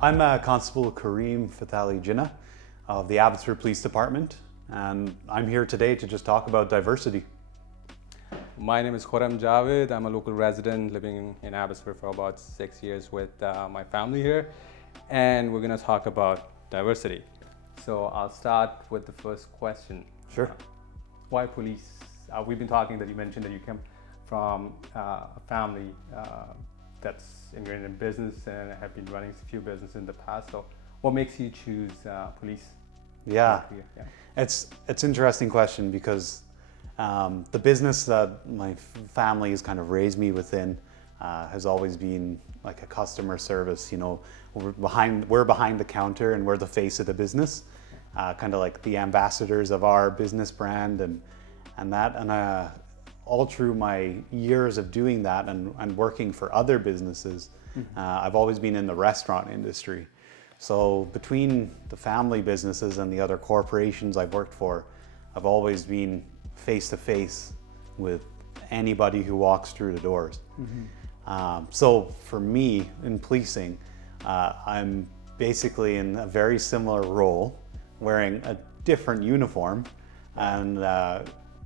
I'm Constable Jinnah of the Abbotsford Police Department, and I'm here today to just talk about diversity. My name is Khurram Javed. I'm a local resident living in Abbotsford for about 6 years with my family here, and we're going to talk about diversity. So I'll start with the first question. Sure. Why police? We've been talking that you mentioned that you come from a family that's ingrained in business and have been running a few businesses in the past. So what makes you choose police? Yeah. It's an interesting question because the business that my family has kind of raised me within has always been like a customer service. You know, we're behind the counter and we're the face of the business, kind of like the ambassadors of our business brand and all through my years of doing that and working for other businesses, I've always been in the restaurant industry. So between the family businesses and the other corporations I've worked for, I've always been face to face with anybody who walks through the doors. So for me in policing, I'm basically in a very similar role, wearing a different uniform and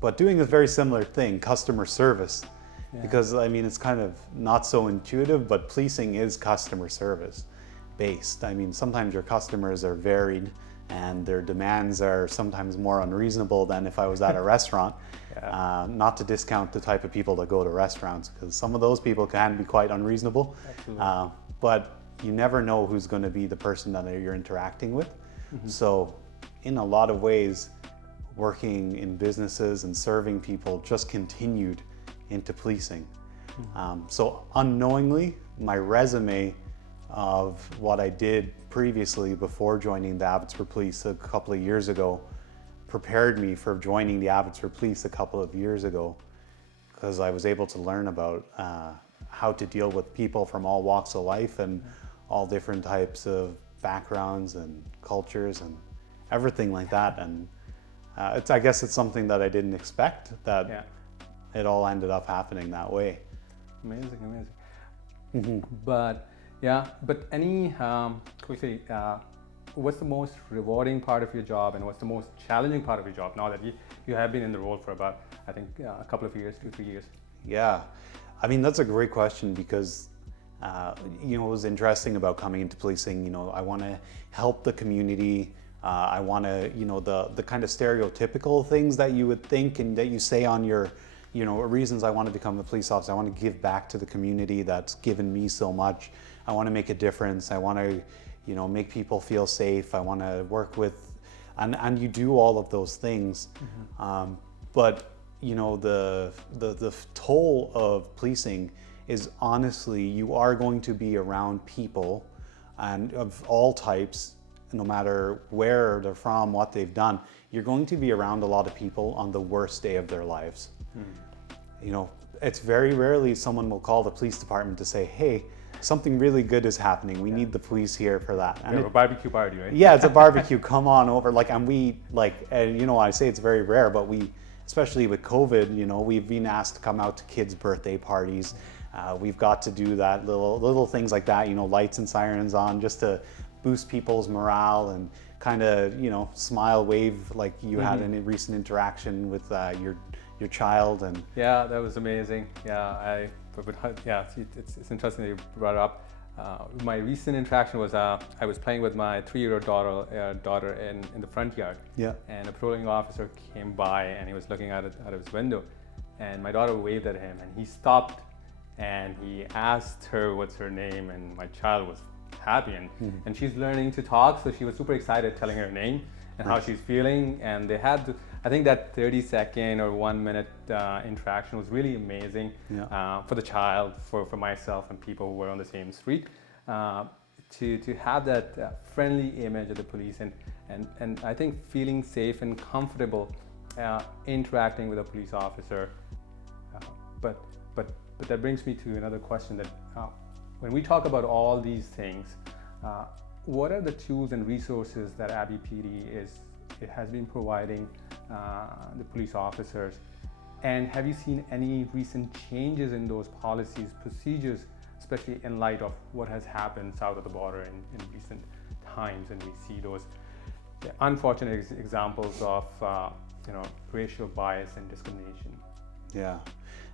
but doing a very similar thing, customer service. Because I mean, it's kind of not so intuitive, but policing is customer service based. I mean, sometimes your customers are varied and their demands are sometimes more unreasonable than if I was at a restaurant. Not to discount the type of people that go to restaurants, because some of those people can be quite unreasonable. But you never know who's going to be the person that you're interacting with. So in a lot of ways, working in businesses and serving people just continued into policing. So unknowingly, my resume of what I did previously before joining the Abbotsford Police a couple of years ago prepared me for joining the Abbotsford Police a couple of years ago, because I was able to learn about how to deal with people from all walks of life and all different types of backgrounds and cultures and everything like that. And I guess it's something that I didn't expect, that it all ended up happening that way. Amazing. But any quickly, what's the most rewarding part of your job and what's the most challenging part of your job now that you have been in the role for about, I think, a couple of years, 2-3 years? Yeah, I mean, that's a great question because you know, what was interesting about coming into policing, you know, I want to help the community. I want to, you know, the kind of stereotypical things that you would think and that you say on your, you know, reasons I want to become a police officer. I want to give back to the community that's given me so much. I want to make a difference. I want to, you know, make people feel safe. I want to work with, and you do all of those things. But, you know, the toll of policing is honestly, you are going to be around people and of all types, no matter where they're from, what they've done. You're going to be around a lot of people on the worst day of their lives. You know, it's very rarely someone will call the police department to say, hey, something really good is happening. We need the police here for that. And a barbecue party, right? Yeah, it's a barbecue. Come on over. Like, and we you know, I say it's very rare, but we, especially with COVID, you know, we've been asked to come out to kids' birthday parties. We've got to do that, little things like that, you know, lights and sirens on just to boost people's morale and kind of, you know, smile, wave like you had in a recent interaction with your child. And yeah, that was amazing. It's interesting that you brought it up. My recent interaction was I was playing with my 3-year-old daughter in the front yard. And a patrolling officer came by and he was looking out of his window, and my daughter waved at him and he stopped and he asked her what's her name, and my child was happy and she's learning to talk, so she was super excited telling her name and how she's feeling. And they had I think that 30-second or 1-minute interaction was really amazing for the child, for myself and people who were on the same street, to have that friendly image of the police and I think feeling safe and comfortable interacting with a police officer. But that brings me to another question, that when we talk about all these things, what are the tools and resources that Abbey PD has been providing the police officers? And have you seen any recent changes in those policies, procedures, especially in light of what has happened south of the border in recent times, and we see those unfortunate examples of racial bias and discrimination. Yeah,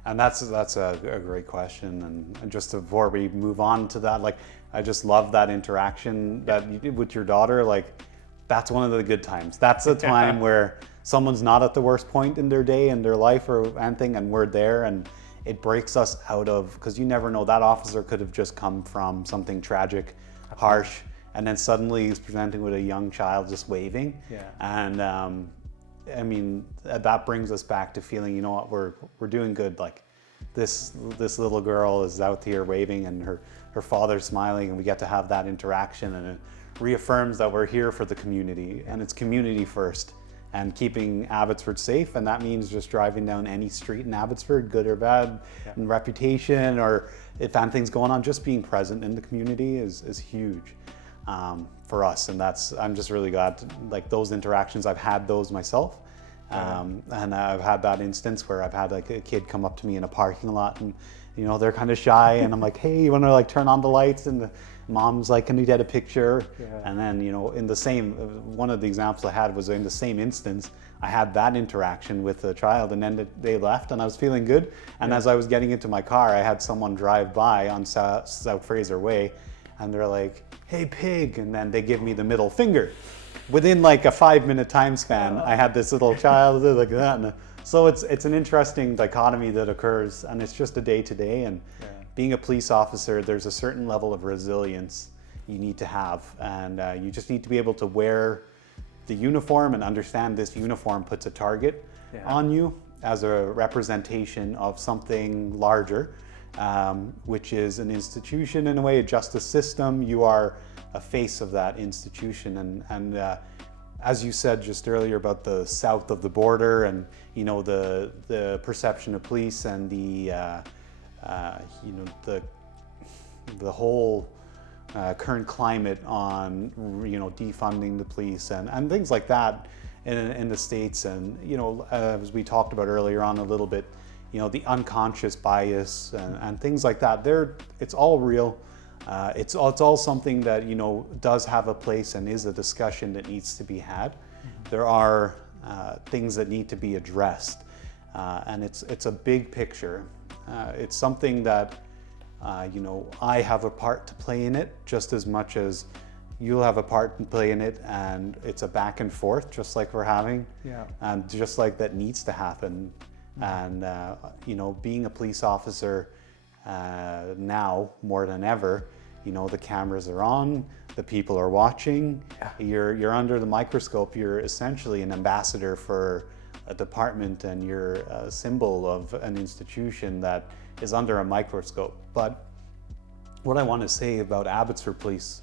and that's a great question. And just before we move on to that, like, I just love that interaction that you did with your daughter. Like, that's one of the good times. That's a time where someone's not at the worst point in their day, in their life or anything, and we're there, and it breaks us out of, because you never know, that officer could have just come from something tragic, harsh, and then suddenly he's presenting with a young child just waving. Yeah. And I mean, that brings us back to feeling, you know what, we're doing good. Like, this little girl is out here waving, and her father's smiling, and we get to have that interaction, and it reaffirms that we're here for the community, and it's community first, and keeping Abbotsford safe. And that means just driving down any street in Abbotsford, good or bad, and reputation, or if anything's going on, just being present in the community is huge for us. And I'm just really glad like those interactions. I've had those myself. And I've had that instance where I've had like a kid come up to me in a parking lot, and they're kind of shy, and I'm like, hey, you want to like turn on the lights? And the mom's like, can we get a picture? And then in the same, one of the examples I had was in the same instance, I had that interaction with a child, and then they left, and I was feeling good. And as I was getting into my car, I had someone drive by on South Fraser Way, and they're like, hey, pig, and then they give me the middle finger. Within like a 5-minute time span, I had this little child like that. And so it's an interesting dichotomy that occurs, and it's just a day-to-day. And being a police officer, there's a certain level of resilience you need to have, and you just need to be able to wear the uniform and understand this uniform puts a target on you as a representation of something larger, which is an institution in a way, a justice system. You are a face of that institution, and as you said just earlier about the south of the border, and the perception of police, and the whole current climate on defunding the police and things like that in the States, and as we talked about earlier on a little bit, the unconscious bias and things like that. It's all real. It's all something that does have a place and is a discussion that needs to be had. There are things that need to be addressed, and it's a big picture. It's something that I have a part to play in it just as much as you'll have a part to play in it, and it's a back and forth just like we're having, and just like that needs to happen. And being a police officer now more than ever, the cameras are on, the people are watching, you're under the microscope, you're essentially an ambassador for a department, and you're a symbol of an institution that is under a microscope. But what I want to say about Abbotsford Police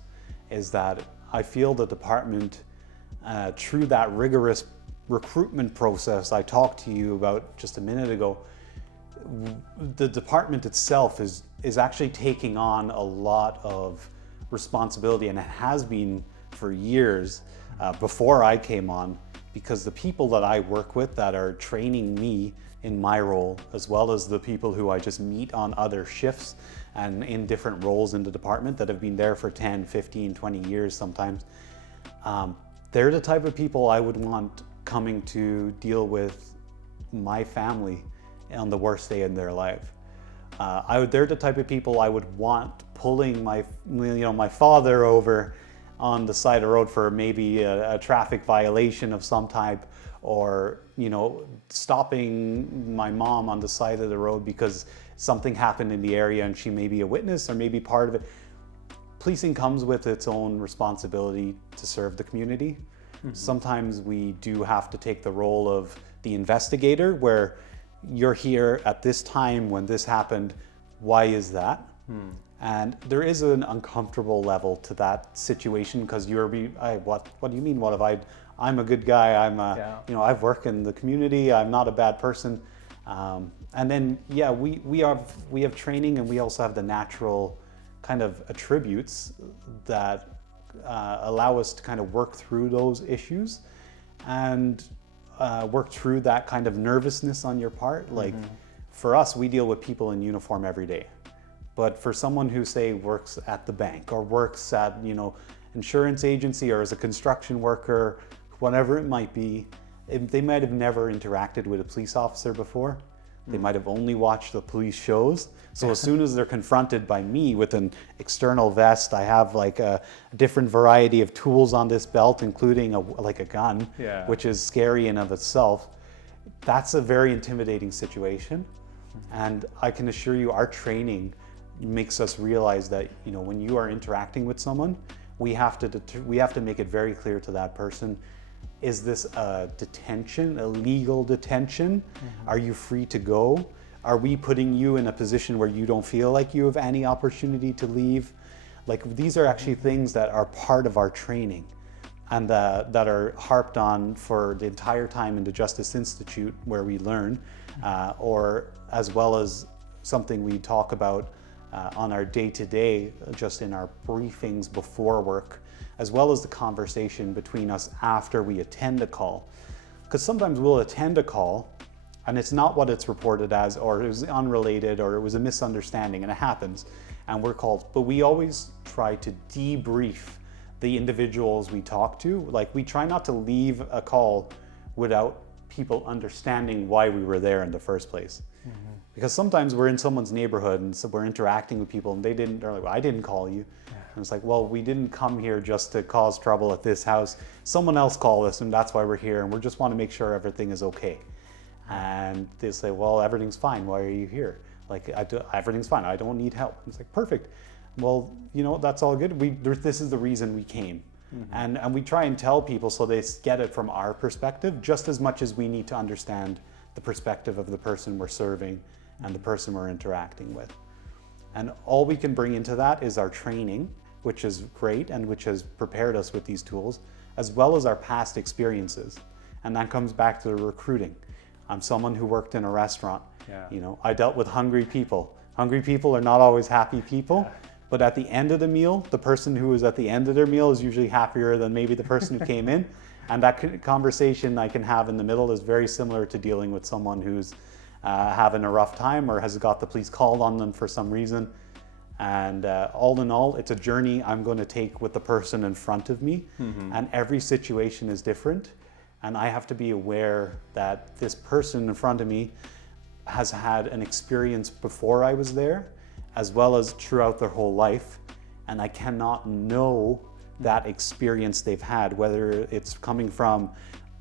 is that I feel the department, through that rigorous recruitment process I talked to you about just a minute ago, the department itself is actually taking on a lot of responsibility, and it has been for years before I came on, because the people that I work with that are training me in my role, as well as the people who I just meet on other shifts and in different roles in the department that have been there for 10, 15, 20 years sometimes, they're the type of people I would want coming to deal with my family on the worst day in their life. They're the type of people I would want pulling my father over on the side of the road for maybe a traffic violation of some type, or stopping my mom on the side of the road because something happened in the area and she may be a witness or maybe part of it. Policing comes with its own responsibility to serve the community. Sometimes we do have to take the role of the investigator, where you're here at this time when this happened, why is that? And there is an uncomfortable level to that situation, because what do you mean, what have I'm a good guy, I've worked in the community, I'm not a bad person. And then we have training, and we also have the natural kind of attributes that allow us to kind of work through those issues and work through that kind of nervousness on your part. Like for us, we deal with people in uniform every day. But for someone who, say, works at the bank or works at, insurance agency or as a construction worker, whatever it might be, they might have never interacted with a police officer before. They might have only watched the police shows. So as soon as they're confronted by me with an external vest, I have like a different variety of tools on this belt, including a gun, which is scary in of itself. That's a very intimidating situation. And I can assure you our training makes us realize that, when you are interacting with someone, we have to make it very clear to that person, is this a detention, a legal detention? Are you free to go? Are we putting you in a position where you don't feel like you have any opportunity to leave? Like, these are actually things that are part of our training and that are harped on for the entire time in the Justice Institute where we learn, or as well as something we talk about on our day-to-day, just in our briefings before work, as well as the conversation between us after we attend a call. Because sometimes we'll attend a call and it's not what it's reported as, or it was unrelated, or it was a misunderstanding, and it happens, and we're called. But we always try to debrief the individuals we talk to. Like, we try not to leave a call without people understanding why we were there in the first place. Because sometimes we're in someone's neighborhood and so we're interacting with people and they're like, well, I didn't call you. And it's like, well, we didn't come here just to cause trouble at this house. Someone else called us and that's why we're here, and we just want to make sure everything is okay. And they say, well, everything's fine. Why are you here? Like, everything's fine. I don't need help. And it's like, perfect. Well, that's all good. This is the reason we came. And we try and tell people so they get it from our perspective just as much as we need to understand the perspective of the person we're serving and the person we're interacting with. And all we can bring into that is our training, which is great and which has prepared us with these tools, as well as our past experiences. And that comes back to the recruiting. I'm someone who worked in a restaurant. I dealt with hungry people. Hungry people are not always happy people, but at the end of the meal, the person who is at the end of their meal is usually happier than maybe the person who came in. And that conversation I can have in the middle is very similar to dealing with someone who's having a rough time or has got the police called on them for some reason. And all in all, it's a journey I'm going to take with the person in front of me. And every situation is different. And I have to be aware that this person in front of me has had an experience before I was there, as well as throughout their whole life. And I cannot know that experience they've had, whether it's coming from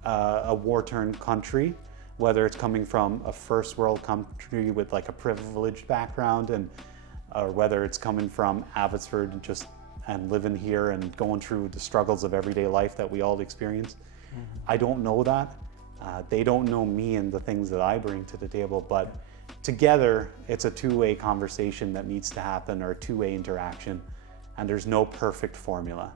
a war-torn country, whether it's coming from a first world country with like a privileged background, or whether it's coming from Abbotsford and living here and going through the struggles of everyday life that we all experience. I don't know that. They don't know me and the things that I bring to the table, but together it's a two-way conversation that needs to happen, or a two-way interaction, and there's no perfect formula.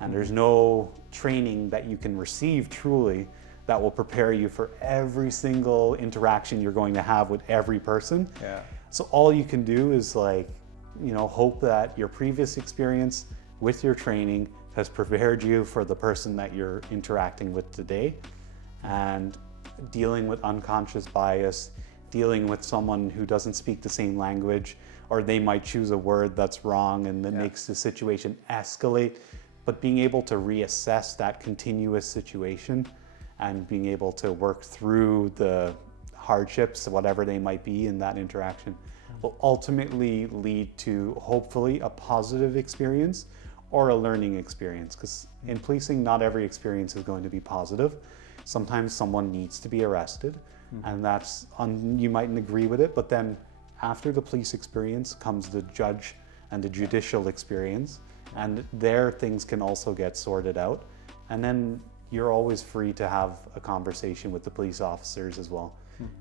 And there's no training that you can receive truly that will prepare you for every single interaction you're going to have with every person. So all you can do is hope that your previous experience with your training has prepared you for the person that you're interacting with today. And dealing with unconscious bias, dealing with someone who doesn't speak the same language, or they might choose a word that's wrong and that makes the situation escalate. But being able to reassess that continuous situation and being able to work through the hardships, whatever they might be in that interaction, will ultimately lead to hopefully a positive experience or a learning experience. Because in policing, not every experience is going to be positive. Sometimes someone needs to be arrested, and you mightn't agree with it, but then after the police experience comes the judge and the judicial experience, and there things can also get sorted out. And then you're always free to have a conversation with the police officers as well,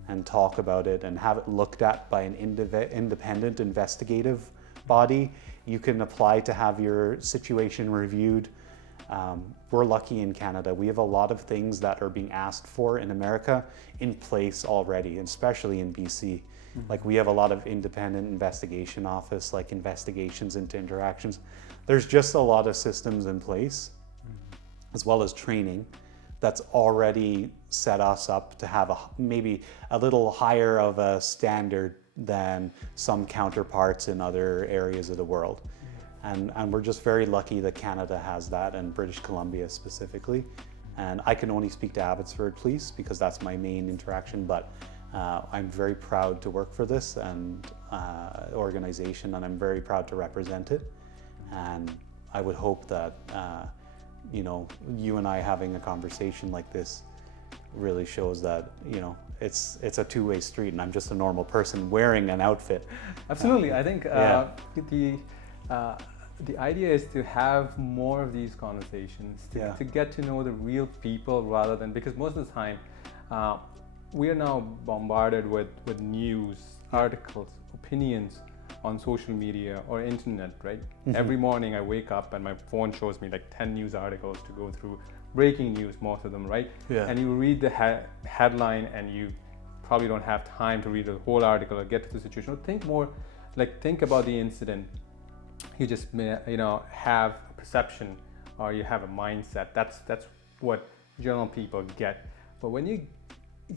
and talk about it and have it looked at by an independent investigative body. You can apply to have your situation reviewed. We're lucky in Canada. We have a lot of things that are being asked for in America in place already, especially in BC. Like, we have a lot of independent investigation office, like investigations into interactions. There's just a lot of systems in place, as well as training, that's already set us up to have maybe a little higher of a standard than some counterparts in other areas of the world. And we're just very lucky that Canada has that, and British Columbia specifically. And I can only speak to Abbotsford Police because that's my main interaction, but I'm very proud to work for this organization, and I'm very proud to represent it. And I would hope that you and I having a conversation like this really shows that it's a two-way street, and I'm just a normal person wearing an outfit. Absolutely. I think the idea is to have more of these conversations, to get to know the real people, rather than, because most of the time we are now bombarded with news, articles, opinions on social media or internet, right? Mm-hmm. Every morning I wake up and my phone shows me like 10 news articles to go through, breaking news, most of them, right? Yeah. And you read the headline and you probably don't have time to read the whole article or get to the situation. Or think about the incident. You just have a perception, or you have a mindset. That's what general people get. But when you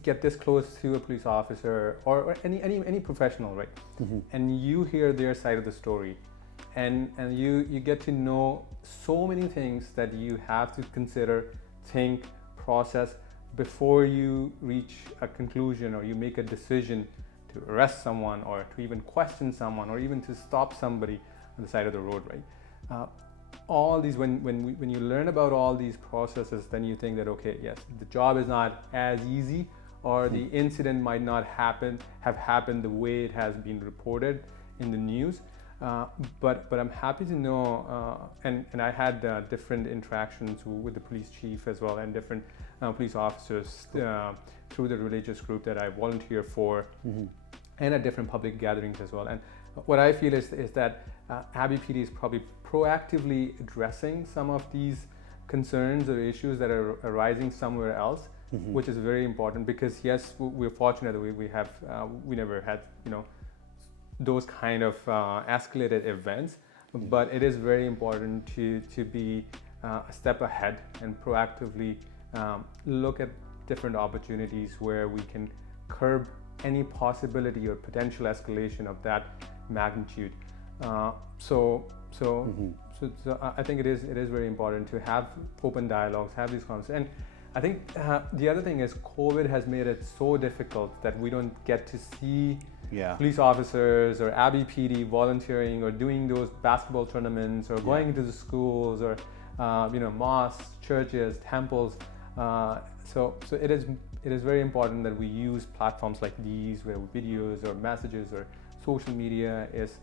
get this close to a police officer or any professional, right? Mm-hmm. And you hear their side of the story, and you get to know so many things that you have to consider, think, process before you reach a conclusion, or you make a decision to arrest someone, or to even question someone, or even to stop somebody on the side of the road, right? All these, when you learn about all these processes, then you think that, okay, yes, the job is not as easy, or the incident might not have happened the way it has been reported in the news. But I'm happy to know, and I had different interactions with the police chief as well, and different police officers through the religious group that I volunteer for, mm-hmm. and at different public gatherings as well. And what I feel is that Abbey PD is probably proactively addressing some of these concerns or issues that are arising somewhere else, mm-hmm. which is very important, because yes, we're fortunate that we never had those kind of escalated events, mm-hmm. but it is very important to be a step ahead and proactively look at different opportunities where we can curb any possibility or potential escalation of that magnitude. So I think it is very important to have open dialogues, have these conversations. And I think the other thing is COVID has made it so difficult that we don't get to see police officers or Abbey PD volunteering or doing those basketball tournaments, or going into the schools, or mosques, churches, temples. So it is very important that we use platforms like these, where videos or messages or social media is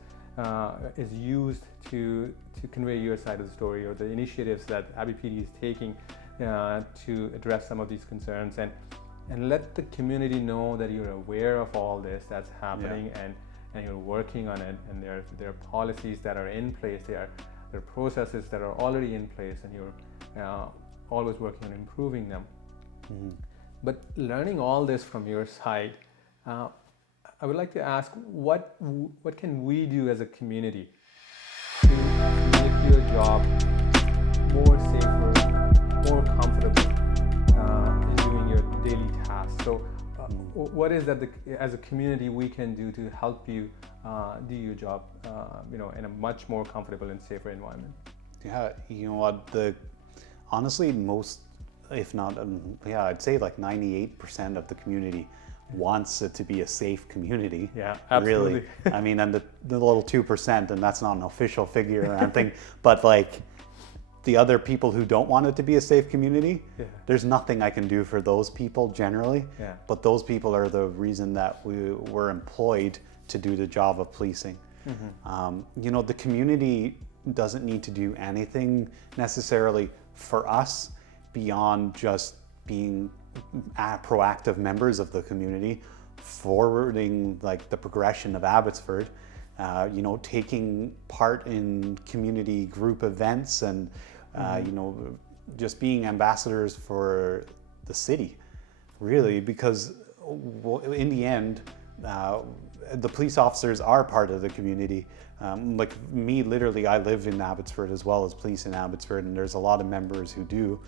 used to convey your side of the story, or the initiatives that Abbey PD is taking to address some of these concerns, and let the community know that you're aware of all this that's happening, and you're working on it, and there are policies that are in place, there are processes that are already in place, and you're always working on improving them. Mm-hmm. But learning all this from your side, I would like to ask, what can we do as a community to make your job more safer, more comfortable in doing your daily tasks? So what is that as a community we can do to help you do your job in a much more comfortable and safer environment? Yeah, you know what, honestly, most, if not, I'd say like 98% of the community wants it to be a safe community. Yeah, absolutely. Really. I mean, and the little 2%, and that's not an official figure or anything, but like the other people who don't want it to be a safe community, there's nothing I can do for those people generally. Yeah. But those people are the reason that we were employed to do the job of policing. Mm-hmm. The community doesn't need to do anything necessarily for us beyond just being proactive members of the community, forwarding like the progression of Abbotsford, taking part in community group events, and just being ambassadors for the city, really, because in the end, the police officers are part of the community. Like me, literally, I live in Abbotsford as well as police in Abbotsford, and there's a lot of members who do,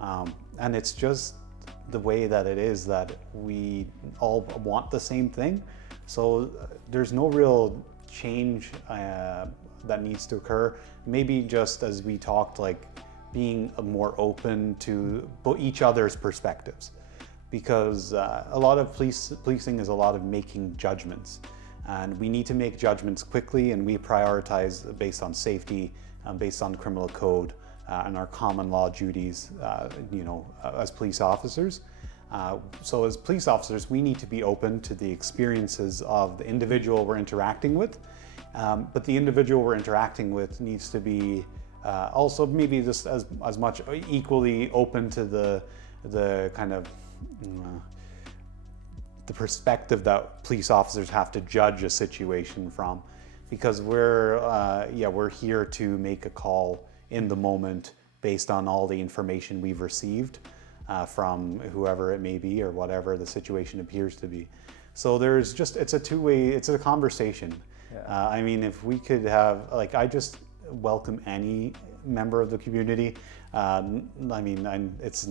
and it's just the way that it is, that we all want the same thing. So there's no real change that needs to occur. Maybe just as we talked, like being more open to each other's perspectives, because a lot of policing is a lot of making judgments, and we need to make judgments quickly, and we prioritize based on safety, based on criminal code and our common law duties, as police officers. So as police officers, we need to be open to the experiences of the individual we're interacting with, but the individual we're interacting with needs to be also maybe just as much equally open to the kind of the perspective that police officers have to judge a situation from, because we're here to make a call in the moment based on all the information we've received from whoever it may be or whatever the situation appears to be. So it's a two-way, it's a conversation. Yeah. I mean, if we could have, I just welcome any member of the community. It's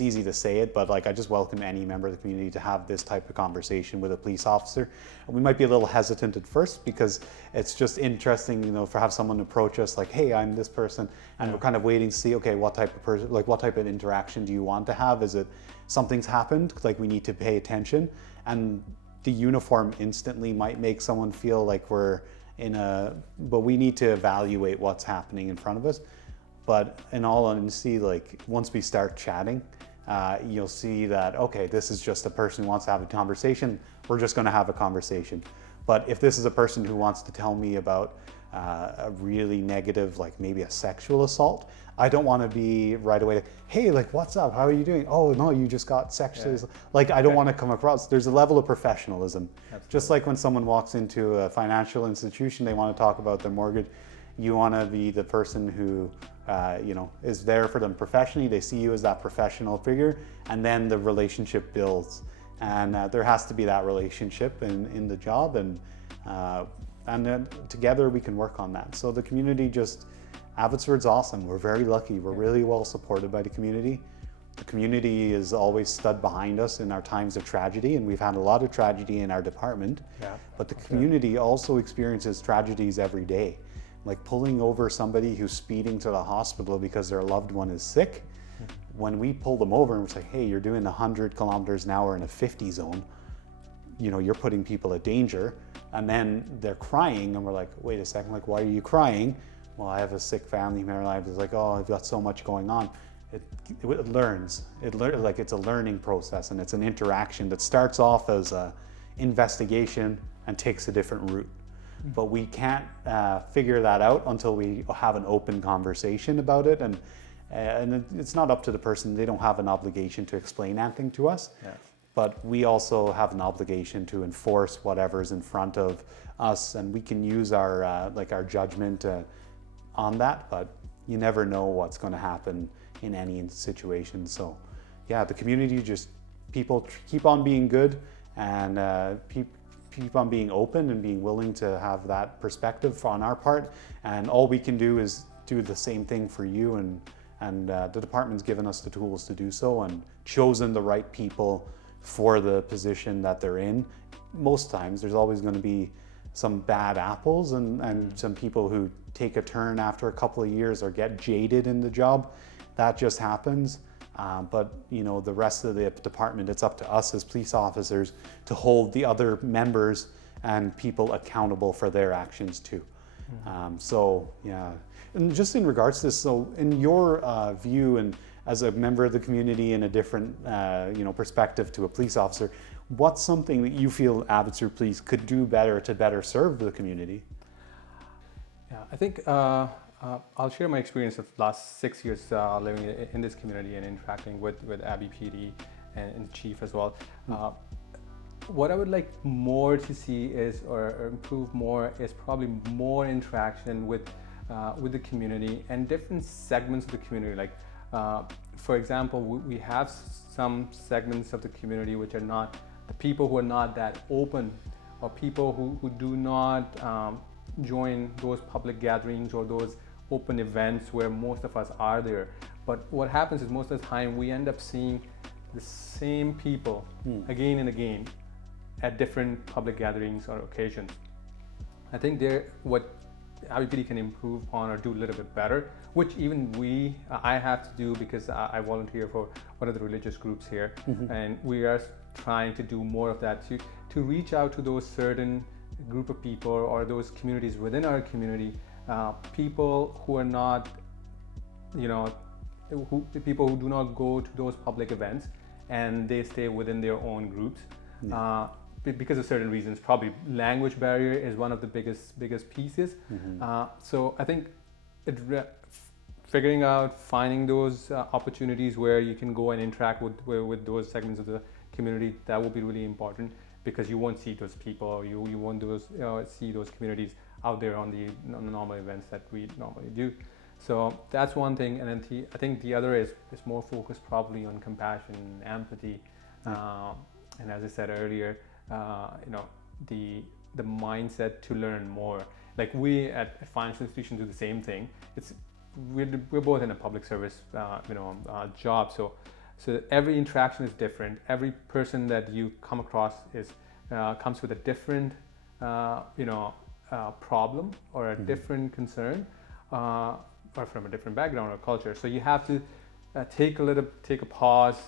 easy to say it, but I just welcome any member of the community to have this type of conversation with a police officer. And we might be a little hesitant at first because it's just interesting, for have someone approach us like, hey, I'm this person, and we're kind of waiting to see, okay, what type of person, what type of interaction do you want to have? Is it something's happened, we need to pay attention, and the uniform instantly might make someone feel like we're but we need to evaluate what's happening in front of us. But in all honesty, once we start chatting, you'll see that, okay, this is just a person who wants to have a conversation. We're just going to have a conversation. But if this is a person who wants to tell me about a really negative, maybe a sexual assault, I don't want to be right away, hey, what's up? How are you doing? Oh, no, you just got sexually. I don't want to come across. There's a level of professionalism. Absolutely. Just like when someone walks into a financial institution, they want to talk about their mortgage. You want to be the person who is there for them professionally. They see you as that professional figure, and then the relationship builds. And there has to be that relationship in the job, and then together we can work on that. So the community Abbotsford's awesome. We're very lucky. We're really well supported by the community. The community is always stood behind us in our times of tragedy, and we've had a lot of tragedy in our department. Yeah. But the community also experiences tragedies every day. Like pulling over somebody who's speeding to the hospital because their loved one is sick. When we pull them over and we say, hey, you're doing 100 kilometers an hour in a 50 zone, you're putting people at danger. And then they're crying and we're like, wait a second, why are you crying? Well, I have a sick family member. I was like, oh, I've got so much going on. It learns. It's a learning process, and it's an interaction that starts off as an investigation and takes a different route. But we can't figure that out until we have an open conversation about it, and it's not up to the person. They don't have an obligation to explain anything to us, but we also have an obligation to enforce whatever's in front of us, and we can use our our judgment on that. But you never know what's going to happen in any situation. So, yeah, the community people keep on being good, and keep on being open and being willing to have that perspective on our part, and all we can do is do the same thing for you, and the department's given us the tools to do so and chosen the right people for the position that they're in. Most times there's always going to be some bad apples and some people who take a turn after a couple of years or get jaded in the job. That just happens. But the rest of the department, it's up to us as police officers to hold the other members and people accountable for their actions too. So yeah, and just in regards to this, so in your view and as a member of the community in a different perspective to a police officer, what's something that you feel Abbotsford Police could do better to better serve the community? Yeah, I think I'll share my experience of the last 6 years living in this community and interacting with Abbey PD and Chief as well. What I would like more to see is, or improve more, is probably more interaction with the community and different segments of the community. For example, we have some segments of the community which are not, the people who are not that open, or people who do not join those public gatherings or those open events where most of us are there. But what happens is most of the time we end up seeing the same people again and again, at different public gatherings or occasions. I think what ABPD can improve on or do a little bit better, which even I have to do because I volunteer for one of the religious groups here, and we are trying to do more of that to reach out to those certain group of people or those communities within our community, people who are not, people who do not go to those public events and they stay within their own groups. Because of certain reasons. Probably language barrier is one of the biggest pieces. So I think finding those opportunities where you can go and interact with those segments of the community, that will be really important, because you won't see those people, or you won't see those communities out there on the normal events that we normally do. So that's one thing. And then I think the other is more focused probably on compassion, empathy, and as I said earlier, the mindset to learn more. Like we at financial institutions do the same thing. We're both in a public service job, so every interaction is different. Every person that you come across comes with a different problem or a different concern, or from a different background or culture. So you have to take a pause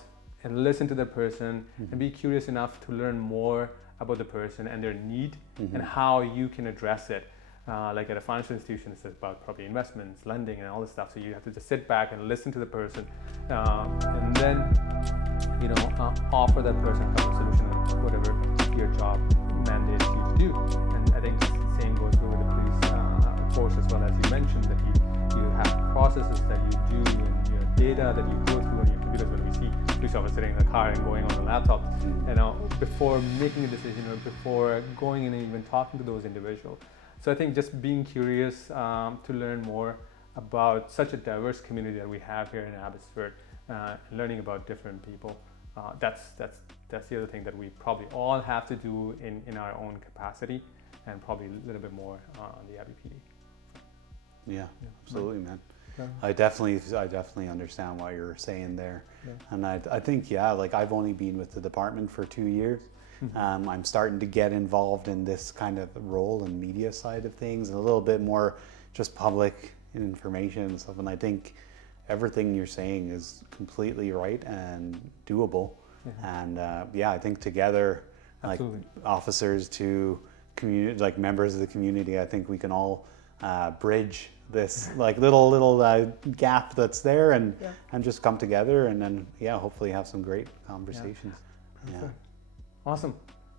and listen to the person and be curious enough to learn more about the person and their need and how you can address it. Like at a financial institution, it's about probably investments, lending, and all this stuff. So you have to just sit back and listen to the person, and then offer that person a couple of solutions, whatever your job mandates you to do. And I think the same goes with the police force as well. As you mentioned, that you have processes that you do and your data that you go through on your computers. When we see police officers sitting in the car and going on the laptop, before making a decision or before going in and even talking to those individuals. So I think just being curious to learn more about such a diverse community that we have here in Abbotsford, learning about different people. That's the other thing that we probably all have to do in our own capacity, and probably a little bit more on the ABPD. Yeah, absolutely, man. Yeah. I definitely understand what you're saying there. Yeah. And I think, like I've only been with the department for 2 years. I'm starting to get involved in this kind of role and media side of things, and a little bit more just public information and stuff. And I think everything you're saying is completely right and doable. And I think together, like officers to community, like members of the community, I think we can all bridge this like little gap that's there, and just come together, and then hopefully have some great conversations. Awesome.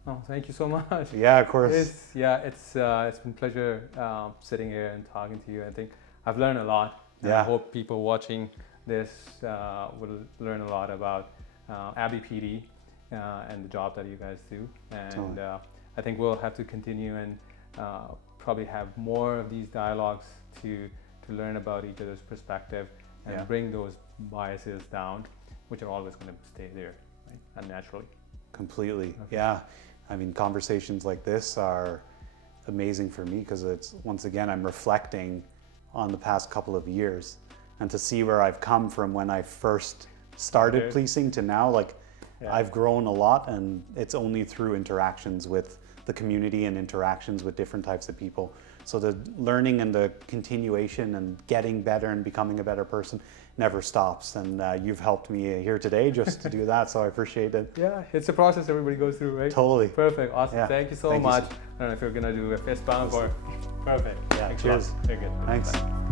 Oh, thank you so much. Yeah, of course. It's been a pleasure sitting here and talking to you. I think I've learned a lot. And I hope people watching this will learn a lot about ABPD and the job that you guys do. And I think we'll have to continue and probably have more of these dialogues to learn about each other's perspective and bring those biases down, which are always going to stay there, right? Unnaturally. Completely. Okay. Yeah. I mean, conversations like this are amazing for me, because it's, once again, I'm reflecting on the past couple of years, and to see where I've come from when I first started policing to now, like I've grown a lot, and it's only through interactions with the community and interactions with different types of people. So the learning and the continuation and getting better and becoming a better person never stops. And you've helped me here today just to do that. So I appreciate it. Yeah, it's a process everybody goes through, right? Totally. Perfect. Awesome. Yeah. Thank you so much. I don't know if you're going to do a fist bump or... Perfect. Yeah, thanks cheers. Very good. Thanks. Bye.